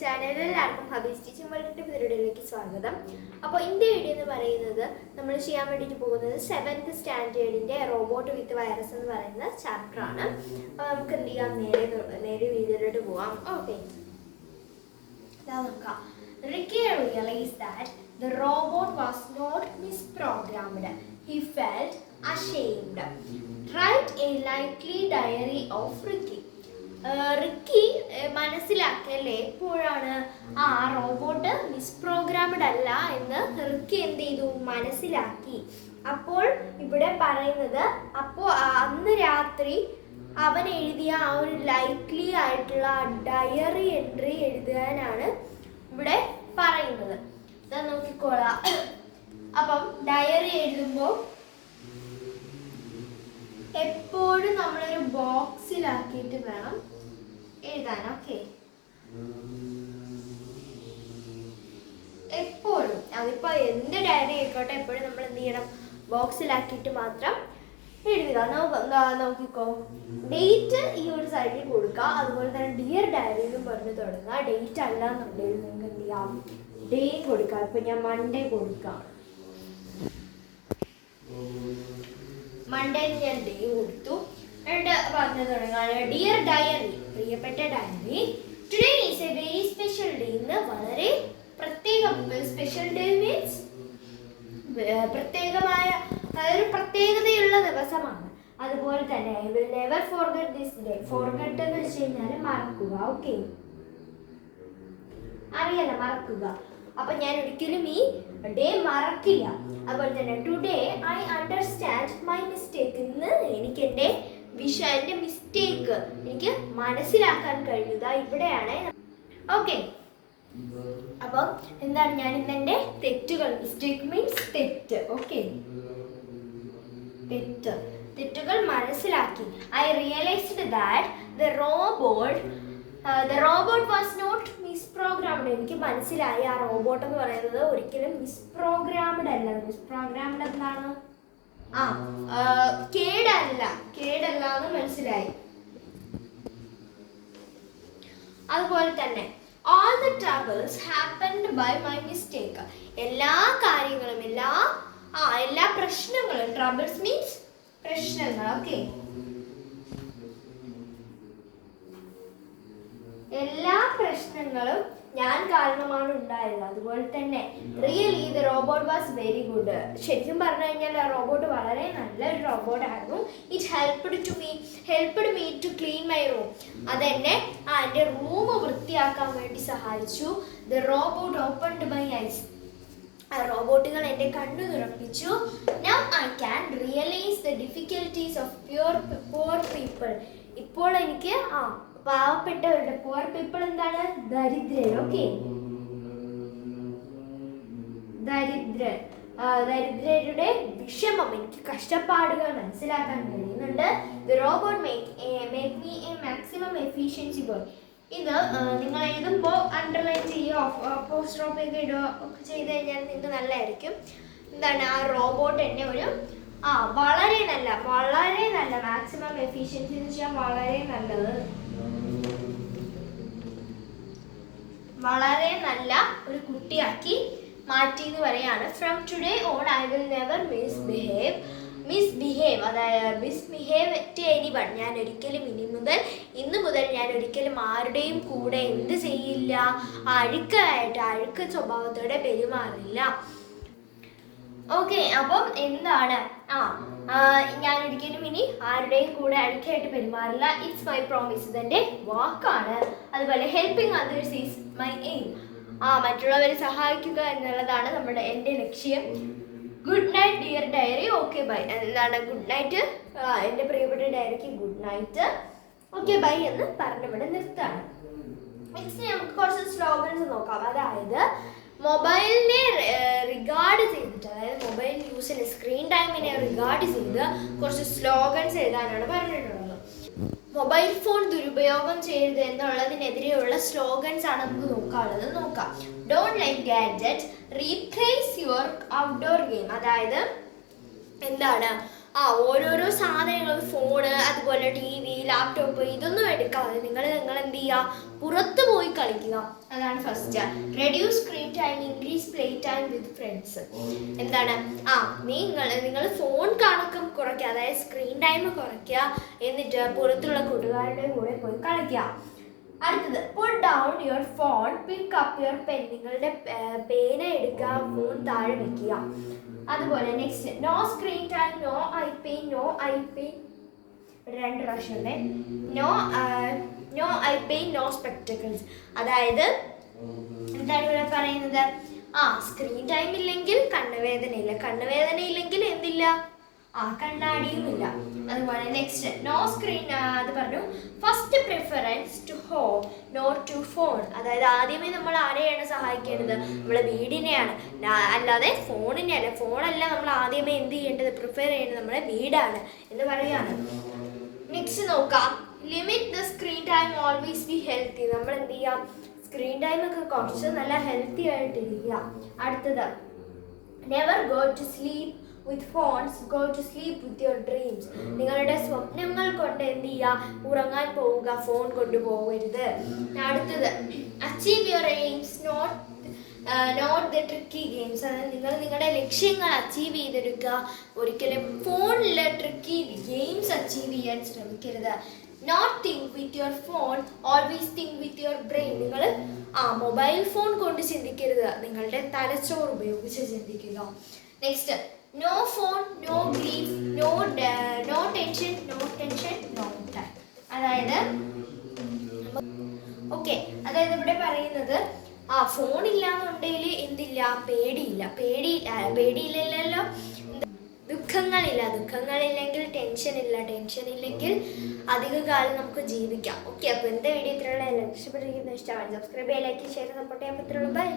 ചാനലിൽ എല്ലാവർക്കും ഹബീസ് ടീച്ചിങ് വേൾഡിൻ്റെ വീഡിയോയിലേക്ക് സ്വാഗതം. അപ്പോൾ ഇന്നത്തെ വീഡിയോ എന്ന് പറയുന്നത് നമ്മൾ ചെയ്യാൻ വേണ്ടിയിട്ട് പോകുന്നത് 7th സ്റ്റാൻഡേർഡിൻ്റെ റോബോട്ട് വിത്ത് വൈറസ് എന്ന് പറയുന്ന ചാപ്റ്ററാണ്. അപ്പോൾ നമുക്ക് എന്ത് ചെയ്യാം, നേരെ വീഡിയോയിലോട്ട് പോവാം. ഓക്കെ, നോക്കാം. Ricky realized that the robot was not misprogrammed. He felt ashamed. Write a likely diary of Ricky. Ricky മനസ്സിലാക്കല്ലേ എപ്പോഴാണ് റോബോട്ട് മിസ്പ്രോഗ്രാംഡ് അല്ല എന്ന് റിക്കി എന്ത് ചെയ്തു, മനസ്സിലാക്കി. അപ്പോൾ ഇവിടെ പറയുന്നത്, അപ്പോൾ അന്ന് രാത്രി അവൻ എഴുതിയ ആ ഒരു ലൈക്ലി ആയിട്ടുള്ള ഡയറി എൻട്രി എഴുതാനാണ് ഇവിടെ പറയുന്നത്. ഇതാ നോക്കിക്കോളാം. അപ്പം ഡയറി എഴുതുമ്പോൾ എപ്പോഴും നമ്മളൊരു ബോക്സിലാക്കിയിട്ട് വേണം എഴുതാൻ. ഓക്കെ, എപ്പോഴും അതിപ്പോൾ എന്ത് ഡയറി ആയിക്കോട്ടെ എപ്പോഴും നമ്മൾ എന്ത് ചെയ്യണം, ബോക്സിലാക്കിയിട്ട് മാത്രം എഴുതുക. നോക്കിക്കോ, ഡേറ്റ് ഈ ഒരു സൈഡിൽ കൊടുക്കുക. അതുപോലെ തന്നെ ഡിയർ ഡയറി എന്നും പറഞ്ഞ് തുടങ്ങുക. ഡേറ്റ് അല്ല എന്നുണ്ടെങ്കിൽ നിങ്ങൾക്ക് എന്ത് ചെയ്യാം, ഡേ കൊടുക്കുക. ഇപ്പം ഞാൻ മൺഡേ കൊടുക്കാം. മൺഡേ ഞാൻ ഡേ കൊടുത്തു. എന്നിട്ട് പറഞ്ഞു തുടങ്ങാണ്, ഡിയർ ഡയറി, പ്രിയപ്പെട്ട ഡയറി, today is a very special day. ഇന്ന് വളരെ സ്പെഷ്യൽ ഡേ മീൻസ് പ്രത്യേകമായ ഒരു പ്രത്യേകതയുള്ള ദിവസമാണ്. അതുപോലെ തന്നെ I will never forget this day. Forget എന്ന് വെച്ച് കഴിഞ്ഞാൽ മറക്കുക. ഓക്കെ, അറിയാലോ, മറക്കുക. അപ്പൊ ഞാൻ ഒരിക്കലും ഈ ഡേ മറക്കില്ല. അതുപോലെ തന്നെ today I understand my mistake. ഇന്ന് എനിക്ക് എൻ്റെ മിസ്റ്റേക്ക് എനിക്ക് മനസ്സിലാക്കാൻ കഴിയുക ഇവിടെയാണ്. ഓക്കെ, അപ്പം എന്താണ്, ഞാൻ ഇന്ന് എൻ്റെ തെറ്റുകൾ, മിസ്റ്റേക്ക് മീൻസ് തെറ്റ്. ഓക്കെ, തെറ്റുകൾ മനസ്സിലാക്കി. I realised that the robot was not misprogrammed. എനിക്ക് മനസ്സിലായി ആ റോബോട്ട് എന്ന് പറയുന്നത് ഒരിക്കലും മിസ്പ്രോഗ്രാംഡ് അല്ല. മിസ്പ്രോഗ്രാംഡ് എന്താണ്, കേടല്ല എന്ന് മനസ്സിലായി. അതുപോലെ തന്നെ all the troubles happened by my mistake. എല്ലാ കാര്യങ്ങളും എല്ലാ പ്രശ്നങ്ങളും, troubles means പ്രശ്നങ്ങൾ. ഓക്കെ, എല്ലാ പ്രശ്നങ്ങളും ഞാൻ കാരണമാണ് ഉണ്ടായത്. അതുപോലെ തന്നെ really the robot was very good. ശരിക്കും പറഞ്ഞു കഴിഞ്ഞാൽ ആ റോബോട്ട് വളരെ നല്ലൊരു റോബോട്ടായിരുന്നു. It helped me to clean my room. അതെന്നെ എൻ്റെ റൂം വൃത്തിയാക്കാൻ വേണ്ടി സഹായിച്ചു. The robot opened my eyes. ആ റോബോട്ടുകൾ എൻ്റെ കണ്ണു തുറപ്പിച്ചു. Now I can realise the difficulties of poor people. ഇപ്പോൾ എനിക്ക് പാവപ്പെട്ടവരുടെ, പുവർ പീപ്പിൾ എന്താണ്, ദരിദ്രർ. ഓക്കെ, ദരിദ്രരുടെ വിഷമം, എനിക്ക് കഷ്ടപ്പാടുകൾ മനസ്സിലാക്കാൻ കഴിയുന്നുണ്ട്. The robot make me A maximum efficiency work. ഇത് നിങ്ങൾ എഴുതുമ്പോൾ അണ്ടർലൈൻ ചെയ്യുകയോ അപ്പോസ്ട്രോഫി ഒക്കെ ഇടുകയോ ഒക്കെ ചെയ്ത് കഴിഞ്ഞാൽ നിങ്ങൾക്ക് നല്ലതായിരിക്കും. എന്താണ്, ആ റോബോട്ട് എന്നെ ഒരു വളരെ നല്ല മാക്സിമം എഫിഷ്യൻസി എന്ന് വെച്ചാൽ വളരെ നല്ല ഒരു കുട്ടിയാക്കി മാറ്റി എന്ന് പറയാണ്. From today on I will never misbehave, അതായത് മിസ്ബിഹേവ് ടു എനിവൺ. ഞാൻ ഒരിക്കലും ഇന്ന് മുതൽ ഞാൻ ഒരിക്കലും ആരുടെയും കൂടെ എന്ത് ചെയ്യില്ല, അഴുക്ക സ്വഭാവത്തോടെ പെരുമാറില്ല. ഓക്കെ, അപ്പം എന്താണ്, ഞാൻ ഒരിക്കലും ഇനി ആരുടെയും കൂടെ അഴുക്കായിട്ട് പെരുമാറില്ല. ഇറ്റ്സ് മൈ പ്രോമിസ്, ഇതെൻ്റെ വാക്കാണ്. അതുപോലെ helping others is my aim. മറ്റുള്ളവരെ സഹായിക്കുക എന്നുള്ളതാണ് എൻ്റെ ലക്ഷ്യം. Good night dear diary. Okay bye. എന്താണ് ഗുഡ് നൈറ്റ്, എൻ്റെ പ്രിയപ്പെട്ട ഡയറിക്ക് ഗുഡ് നൈറ്റ്. ഓക്കെ ബൈ എന്ന് പറഞ്ഞിവിടെ നിർത്താണ്. നെക്സ്റ്റ് നമുക്ക് കുറച്ച് സ്ലോഗൻസ് നോക്കാം. അതായത് മൊബൈലിനെ റിഗാർഡ് ചെയ്തിട്ട്, അതായത് മൊബൈൽ യൂസിന്, സ്ക്രീൻ ടൈമിനെ റിഗാർഡ് ചെയ്ത് കുറച്ച് സ്ലോഗൻസ് എഴുതാനാണ് പറഞ്ഞിട്ടുള്ളത്. മൊബൈൽ ഫോൺ ദുരുപയോഗം ചെയ്യരുത് എന്നുള്ളതിനെതിരെയുള്ള സ്ലോഗൻസ് ആണ് നമുക്ക് നോക്കാം. Don't like gadget, replace your outdoor game. അതായത് എന്താണ്, ഓരോരോ സാധനങ്ങൾ, ഫോണ്, അതുപോലെ TV, ലാപ്ടോപ്പ്, ഇതൊന്നും എടുക്കാതെ നിങ്ങൾ എന്ത് ചെയ്യുക, പുറത്ത് പോയി കളിക്കുക. അതാണ് first. Reduce screen time, increase play time with friends. എന്താണ്? നിങ്ങൾ ഫോൺ കണക്കം കുറയ്ക്കുക, അതായത് സ്ക്രീൻ ടൈം കുറയ്ക്കുക, എന്നിട്ട് പുറത്തുള്ള കൂട്ടുകാരുടെ കൂടെ പോയി കളിക്കുക. അടുത്തത്, put down your phone, pick up your pen. നിങ്ങളുടെ പേന എടുക്കുക, ഫോൺ താഴെ വെക്കുക. അതുപോലെ next, no screen time, no iPad, no iPad, 2 പ്രാവശ്യം, നോ iPad, നോ സ്പെക്ടക്കിൾസ്. അതായത് എന്താണ് ഇവിടെ പറയുന്നത്? സ്ക്രീൻ ടൈം ഇല്ലെങ്കിൽ കണ്ണുവേദനയില്ല, കണ്ണുവേദന ഇല്ലെങ്കിൽ എന്തില്ല, കണ്ണാടിയുമില്ല. അതുപോലെ നെക്സ്റ്റ്, നോ സ്ക്രീൻ, അത് പറഞ്ഞു. First preference to home, not to phone. അതായത് ആദ്യമേ നമ്മൾ ആരെയാണ് സഹായിക്കേണ്ടത്? നമ്മളെ വീടിനെയാണ്, അല്ലാതെ ഫോണിനെയല്ല. ഫോണല്ല നമ്മൾ ആദ്യമേ എന്ത് ചെയ്യേണ്ടത്, പ്രിഫർ ചെയ്യേണ്ടത് നമ്മളെ വീടാണ് എന്ന് പറയുകയാണ്. നെക്സ്റ്റ് നോക്കാം, limit the screen time, always be healthy. നമ്മൾ എന്ത് ചെയ്യാം, സ്ക്രീൻ ടൈം ഒക്കെ കുറച്ച് നല്ല ഹെൽത്തി ആയിട്ടിരിക്കുക. അടുത്തത്, never go to sleep with phones, go to sleep with your dreams. നിങ്ങളുടെ സ്വപ്നങ്ങൾ കൊണ്ട് എന്ത് ചെയ്യുക, ഉറങ്ങാൻ പോവുക, ഫോൺ കൊണ്ടുപോകരുത്. അടുത്തത്, achieve your aims, not the tricky games. അതായത് നിങ്ങൾ നിങ്ങളുടെ ലക്ഷ്യങ്ങൾ അച്ചീവ് ചെയ്തെടുക്കുക, ഒരിക്കലും ഫോണിൽ ട്രിക്കി ഗെയിംസ് അച്ചീവ് ചെയ്യാൻ ശ്രമിക്കരുത്. Not think with your phone, always think with your brain. നിങ്ങൾ മൊബൈൽ ഫോൺ കൊണ്ട് ചിന്തിക്കരുത്, നിങ്ങളുടെ തലച്ചോറ് ഉപയോഗിച്ച് ചിന്തിക്കുക. Next, no phone, no grief, no tension, no time. അതായത് അതായത് ഇവിടെ പറയുന്നത്, ഫോൺ ഇല്ലാന്നുണ്ടെങ്കിൽ എന്തില്ല, പേടിയില്ലല്ലോ, ദുഃഖങ്ങളില്ലെങ്കിൽ ടെൻഷൻ ഇല്ലെങ്കിൽ അധികകാലം നമുക്ക് ജീവിക്കാം. അപ്പോൾ എന്താ വീഡിയോ ഇത്രയുള്ള, ഇഷ്ടപ്പെട്ടിരിക്കുന്ന ഇഷ്ടമാണ് സബ്സ്ക്രൈബ് ചെയ്യുക, ലൈക്ക്, ഷെയർ, സപ്പോർട്ട് ചെയ്യാൻ പറ്റുള്ളൂ. ബൈ.